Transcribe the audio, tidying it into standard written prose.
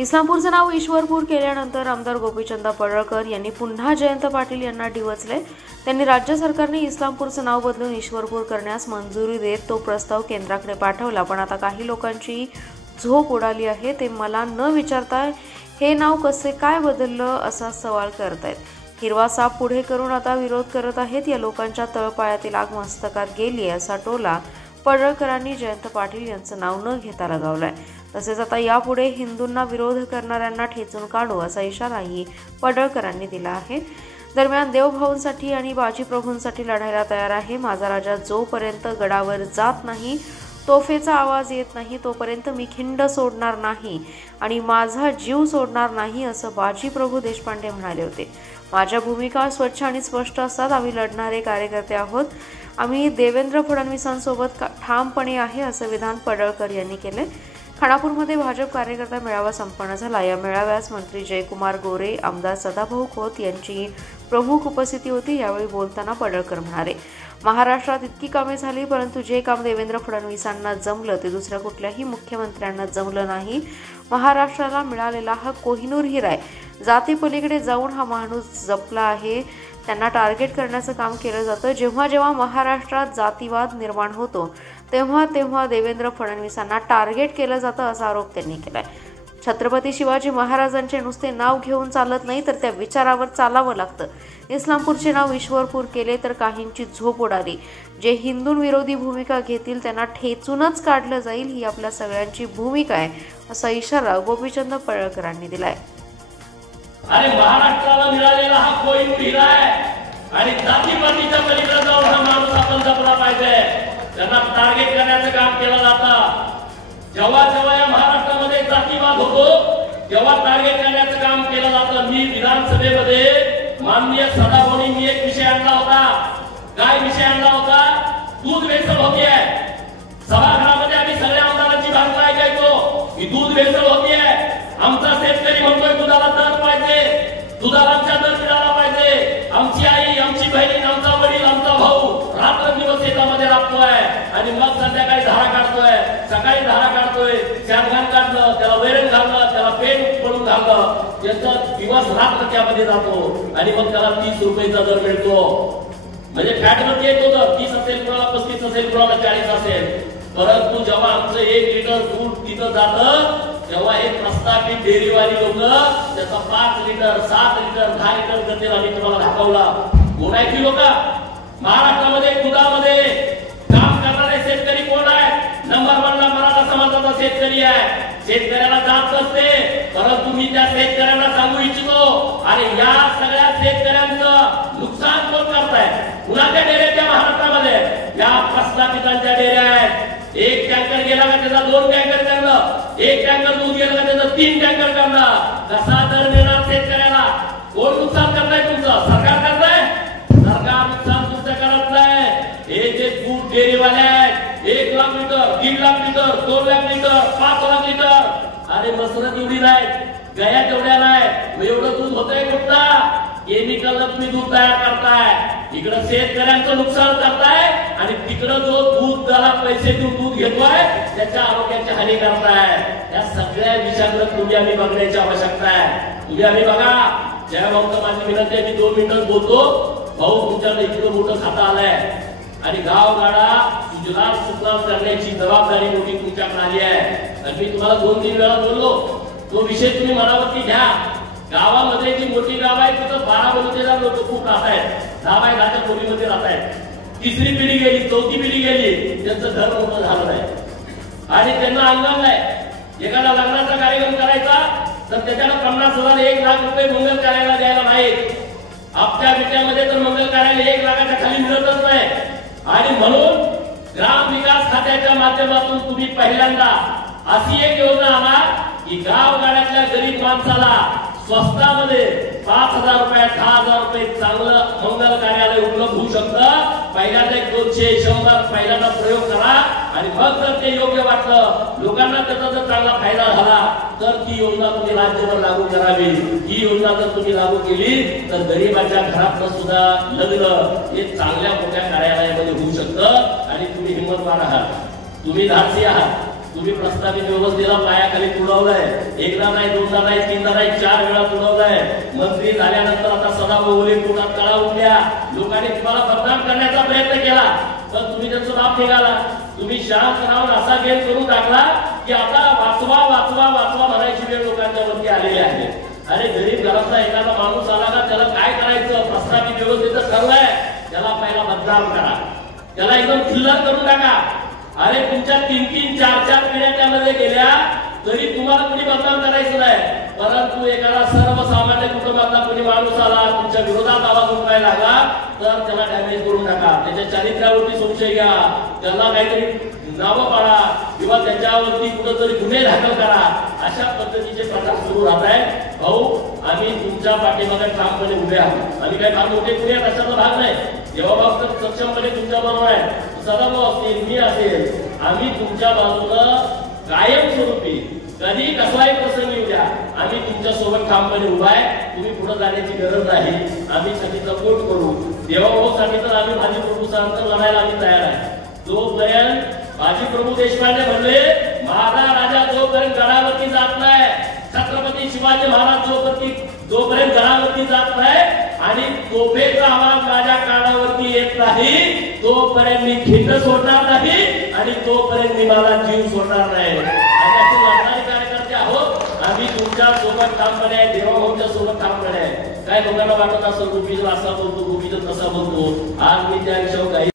इस्लामपूरचं नाव ईश्वरपूर केल्यानंतर आमदार गोपीचंद पडळकर यांनी पुन्हा जयंत पाटील यांना डिवचले। त्यांनी राज्य सरकारने इस्लामपूरचं नाव बदलून ईश्वरपूर करण्यास मंजुरी देत तो प्रस्ताव केंद्राकडे पाठवला, पण आता काही लोकांची झोप उडाली आहे। ते मला न विचारता हे नाव कसे काय बदललं असा सवाल करतायत। हिरवा साप पुढे करून आता विरोध करत आहेत। या लोकांच्या तळपायातील आग मस्तकात गेली असा टोला पडळकरांनी जयंत पाटील यांचं नाव न घेता लगावलाय। तसेच आता यापुढे हिंदूंना विरोध करणाऱ्यांना ठेचून काढू असा इशाराही पडळकरांनी दिला आहे। दरम्यान देवभाऊंसाठी आणि बाजीप्रभूंसाठी लढायला तयार आहे। माझा राजा जोपर्यंत गडावर जात नाही, तोफेचा आवाज येत नाही, तोपर्यंत मी खिंड सोडणार नाही आणि माझा जीव सोडणार नाही असं बाजीप्रभू देशपांडे म्हणाले होते। माझ्या भूमिका स्वच्छ आणि स्पष्ट असतात। आम्ही लढणारे कार्यकर्ते आहोत। आम्ही देवेंद्र फडणवीसांसोबत ठामपणे आहे असं विधान पडळकर यांनी केले। खानापूरमध्ये भाजप कार्यकर्ता मेळावा संपन्न झाला। या मेळाव्यास मंत्री जयकुमार गोरे, आमदार सदाभाऊ खोत यांची प्रमुख उपस्थिती होती। यावेळी बोलताना पडळकर म्हणाले, महाराष्ट्रात इतकी कामे झाली, परंतु जे काम देवेंद्र फडणवीसांना जमलं ते दुसऱ्या कुठल्याही मुख्यमंत्र्यांना जमलं नाही। महाराष्ट्राला मिळालेला हा कोहिनूर हिरा आहे। जातीपलीकडे जाऊन हा माणूस जपला आहे। त्यांना टार्गेट करण्याचं काम केलं जातं। जेव्हा जेव्हा महाराष्ट्रात जातीवाद निर्माण होतो तेव्हा तेव्हा देवेंद्र फडणवीसांना टार्गेट केलं जातं असा आरोप त्यांनी केलाय। छत्रपती शिवाजी महाराजांचे नुसते नाव घेऊन चालत नाही, तर त्या विचारावर चालावं लागतं। इस्लामपूरचे नाव ईश्वरपूर केले तर काहींची झोप उडाली। जे हिंदूंविरोधी भूमिका घेतील त्यांना ठेचूनच काढलं जाईल, ही आपल्या सगळ्यांची भूमिका आहे असा इशारा गोपीचंद पडळकरांनी दिलाय। आणि महाराष्ट्राला मिळालेला हा कोहिनूर हिरा आहे आणि जातीपातीच्या पलीकडे जाऊन हा माणूस आपण जपला पाहिजे। त्यांना टार्गेट करण्याचं काम केलं जातं। जेव्हा जेव्हा या महाराष्ट्रामध्ये जातीवाद होतो तेव्हा टार्गेट करण्याचं काम केलं जातं। मी विधानसभेमध्ये माननीय सदाभाऊंनी मी एक विषय आणला होता। काय विषय आणला होता? दूध भेसळ होतीये। सभागृहामध्ये आम्ही सगळ्या आमदारांची भाषणं ऐकायचो की दूध भेसळ होतीये। आमचा शेतकरी म्हणतोय दुधाला दर पाहिजे, दुधाला दर मिळाला पाहिजे। आमची आई, आमची बहीण, आमचा वडील, आमचा भाऊ रात्रंदिवस शेतामध्ये राबतोय आणि मग संध्याकाळी धारा काढतोय, सकाळी धारा काढतोय, शानघाण काढलं, त्याला वैरण घालणं, त्याला पेन पडून घालणं, त्याचा दिवस रात्र त्यामध्ये जातो आणि मग त्याला 30 रुपयाचा दर मिळतो। म्हणजे फॅटमध्ये येतो दर 30 असेल, कुणाला 35 असेल, कुणाला 40 असेल। परंतु जेव्हा आमचं 1 लिटर दूध तिथं जातं तेव्हा हे प्रस्थापित डेअरीवाली लोक त्याचा 5 लिटर, 7 लिटर, 10 लिटर करतील। आम्ही तुम्हाला दाखवला कोण आहे ती लोक। महाराष्ट्रामध्ये दुधामध्ये काम करणारे शेतकरी कोण आहे? नंबर 1 ला मराठा समाजाचा शेतकरी आहे। शेतकऱ्याला जात नसते, परंतु मी त्या शेतकऱ्यांना सांगू इच्छितो, अरे या सगळ्या शेतकऱ्यांचं नुकसान कोण करताय? कुणाच्या डेऱ्याच्या महाराष्ट्रामध्ये? या प्रस्थापितांच्या डेऱ्या आहेत। एक टँकर गेला का त्याचा 2 टँकर करणं, एक टँकर दूध गेलं का त्याचा 3 टँकर करणं। कसा दर मिळणार शेतकऱ्याला? कोण नुकसान करताय? तुमचं सरकार करताय? सरकार नुकसान तुमचं करत नाही। हे जे दूध डेअरीवाले आहेत 1 lakh litre, 3 lakh litre, 2 lakh litre, 5 lakh litre, अरे मसरत एवढी नाही, गया तेवढ्या नाही, मग एवढं दूध होतंय कुठला? केमिकलला तुम्ही दूध तयार करताय, इकडं शेतकऱ्यांचं नुकसान करताय आणि तिकडं जो दूध त्याला पैसे देऊन दूध घेतोय त्याच्या आरोग्याची हानी करताय। या सगळ्या विषयाकडे तुम्ही आम्ही बघण्याची आवश्यकता आहे। तुम्ही आम्ही बघा, जय भाऊ माझी विनंती आहे, मी 2 मिनिटं बोलतो। भाऊ तुमच्याकडे इतकं मोठं खातं आलंय आणि गावगाडा सुजलाम सुफलाम करण्याची जबाबदारी मोठी तुमच्याकडे आली आहे। आणि मी तुम्हाला 2-3 वेळा बोललो, तो विषय तुम्ही मनावरती घ्या। गावामध्ये जी मोठी गाव आहे तिथं 12 लोक खूप राहत आहेत, 10 खोलीमध्ये राहत आहेत। 3री पिढी गेली, 4थी पिढी गेली, त्यांचं घर मोठं झालं नाही आणि त्यांना अंगण नाही। एखादा लग्नाचा कार्यक्रम करायचा तर त्याच्याला 50,000 1 लाख रुपये मंगल कार्याला द्यायला नाहीत। आपल्या विट्यामध्ये तर मंगल कार्याला 1 लाखाच्या खाली मिळतच नाही। आणि म्हणून ग्राम विकास खात्याच्या माध्यमातून तुम्ही पहिल्यांदा अशी एक योजना आणा की गावगाड्यातल्या गरीब माणसाला स्वस्तामध्ये 5,000 रुपये, 10,000 रुपये चांगलं मंगल कार्यालय उपलब्ध होऊ शकतं। पहिल्यांदा 200, 100 पहिल्यांदा प्रयोग करा आणि मग जर ते योग्य वाटलं, लोकांना त्याचा जर चांगला फायदा झाला तर ती योजना तुम्ही राज्यभर लागू करावी। ही योजना जर तुम्ही लागू केली तर गरीबाच्या घरातलं सुद्धा लग्न हे चांगल्या मोठ्या कार्यालयामध्ये होऊ शकतं। आणि तुम्ही हिंमतवान आहात, तुम्ही धाडसी आहात, तुम्ही प्रस्तावित व्यवस्थेला पायाखाली तुडवलंय. एकदा नाही, दोनदा नाही, तीनदा नाही, 4 वेळा तुडवलंय. मंत्री झाल्यानंतर आता सदाभाऊ कोर्टात कळा उठल्या. लोकांनी तुम्हाला बदनाम करण्याचा प्रयत्न केला, पण तुम्ही त्यांचं बाप निघाला. तुम्ही शांत राहून असा गेम करून टाकला की आता वाचवा वाचवा वाचवा म्हणायची वेळ लोकांच्या वरती आलेली आहे. अरे गरीब घरातला एखादा माणूस आला का त्याला काय करायचं? प्रस्तावित व्यवस्थेचं ठरलंय, त्याला पहिला बदनाम करा, त्याला एकदम खिल्लार करून टाका. अरे तुमच्या 3-3, 4-4 पिढ्या त्यामध्ये गेल्या तरी तुम्हाला कोणी बदनाम करायचं नाही. परंतु एखादा सर्वसामान्य कुटुंबातला कोणी माणूस आला, तुमच्या विरोधात आवाज उठवायला लागला तर त्याला डॅमेज करून टाका. त्याच्या चारित्र्यावरती संशय घ्या, त्याला काहीतरी नावं पाडा किंवा त्याच्यावरती कुठेतरी गुन्हे दाखल करा. अशा पद्धतीचे प्रकार सुरू राहत आहेत. भाऊ, आम्ही तुमच्या पाठीमागे ठामपणे उभे आहोत. आम्ही काही फार मोठे गुन्हे अशातला भाग नाही. देवाबाबत सक्षमपणे तुमच्या बरोबर आहे. सदाभाऊ असतील, मी असेल, आम्ही तुमच्या बाजूनं कायमस्वरूपी कधी कसलाही प्रसंग येऊ द्या, आम्ही तुमच्या सोबत ठामपणे उभा आहे. तुम्ही पुढे जाण्याची गरज नाही. आम्ही साठी सपोर्ट करू. देवाभाऊसाठी तर आम्ही भाजी प्रभू सांगतो लढायला आम्ही तयार आहे. जोपर्यंत बाजी प्रभू देशपांडे म्हणले, माझा राजा जोपर्यंत गडावरती जात नाही, छत्रपती शिवाजी महाराज जोपर्यंत गडावरती जात नाही आणि तोफेचा आवाज माझ्या कानावरती येत नाही, तोपर्यंत मी खिंड सोडणार नाही आणि तोपर्यंत मी माझा जीव सोडणार नाही. अशाचे लढणारे कार्यकर्ते आहोत आम्ही. तुमच्या सोबत ठामपणे आहे, देवाभाऊच्या सोबत ठामपणे आहे. काय लोकांना वाटत असेल गोपीचंद असा बोलतो, गोपीचंद तसा बोलतो, आज मी त्या विषयावर काही